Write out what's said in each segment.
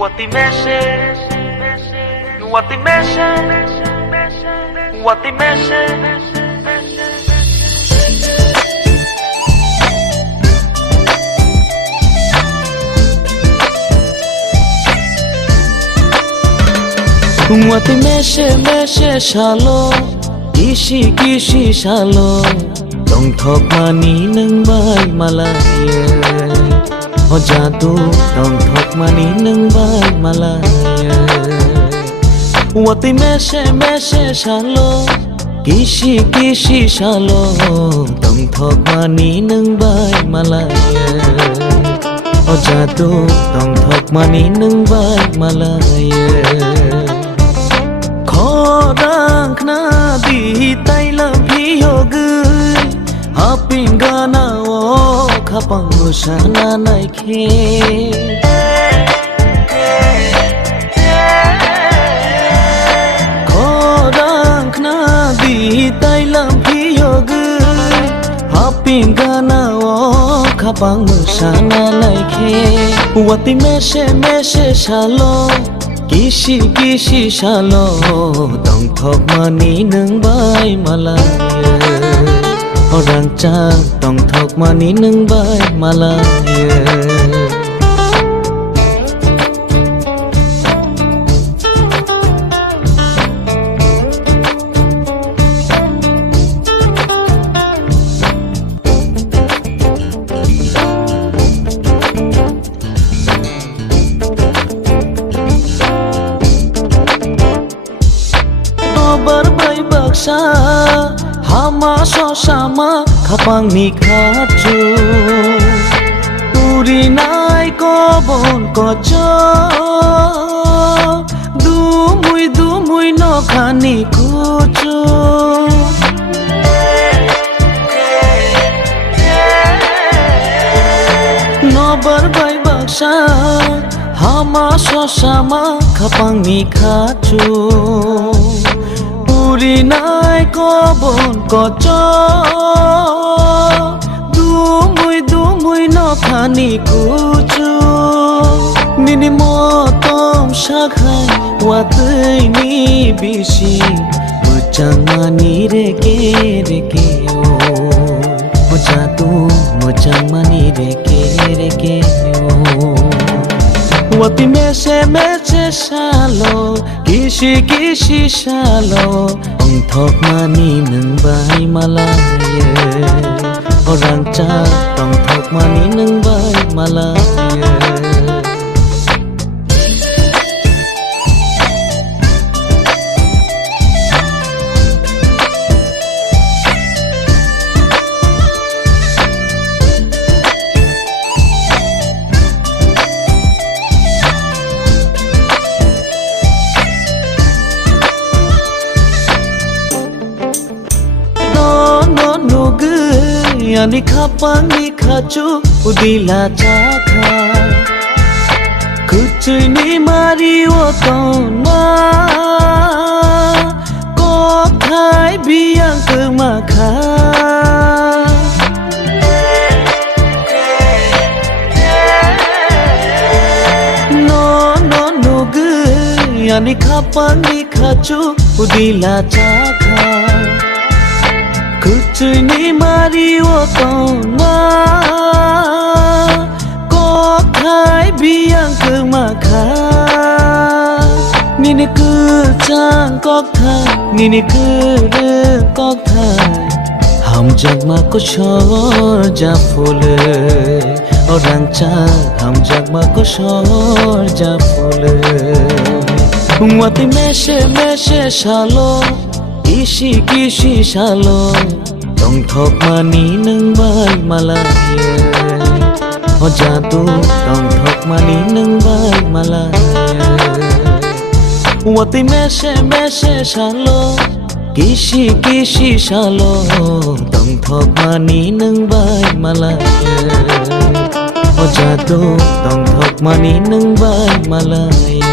What they messing? What they messing? What they messing? What they meshe shalo kishi shalo dong thok mani nang bai malaya ho jadu dong thok mani nang bai malaya What they meshe shalo kishi shalo dong thok mani nang bai malaya ho jadu dong thok mani nang bai malaya Khorang na di tai lam phi yogu hapin gana o khapang musana nai khe Khorang na di tai lam phi yogu hapin gana o khapang musana nai khe Wati meshe shalo Kishi shalo dong thok mani nang bai malaya Orang cha dong thok mani nang bai malaya Berbai baksa hama so sama khapang ni khachu puri nai ko bon ko cho du mui no khani kuchu no berbai baksa hama so sama khapang ni khachu Puri nai ko bon ko cho du mui no khani kuchu Nini mo tom shakhai watai ni bishi Muchang mani reke o Mujatu muchang mani reke o Wati meshe shalo Kishi shalo Ong thok mani nang bai malaya Orang cha Ong thok mani nang bai malaya Ani khapang ni khachu udila chakha Kuchui ni mari o tona Ko thai biang ke makha No gu Ani khapang ni khachu udila chakha Kuchui ni mari o tona Ko thai biang ke makha Nini ku chang kok thai Nini ku re kok thai Ham jag ma ko shor ja phule Orang cha ham jag ma ko shor ja phule Wati meshe shalo Kishi shalo Dong thok mani nang bai malaya Ho jadu dong thok mani nang bai malaya Wati meshe shalo Kishi shalo Dong thok mani nang bai malaya Ho jadu dong thok mani nang bai malaya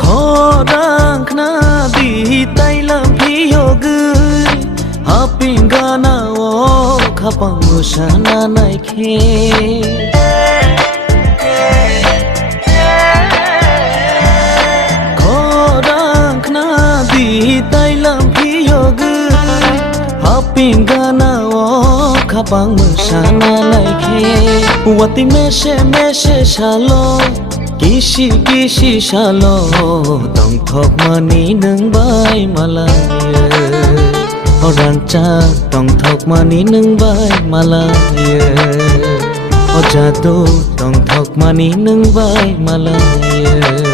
Khorang na di tai lam phi yogu hapin gana o khapang musana nai khe pingana o khapang musana laike wati meshe shalo kishi shalo tong thok mani nung bai malaya rancha tong thok mani nung bai malaya jadu tong thok mani nung bai malaya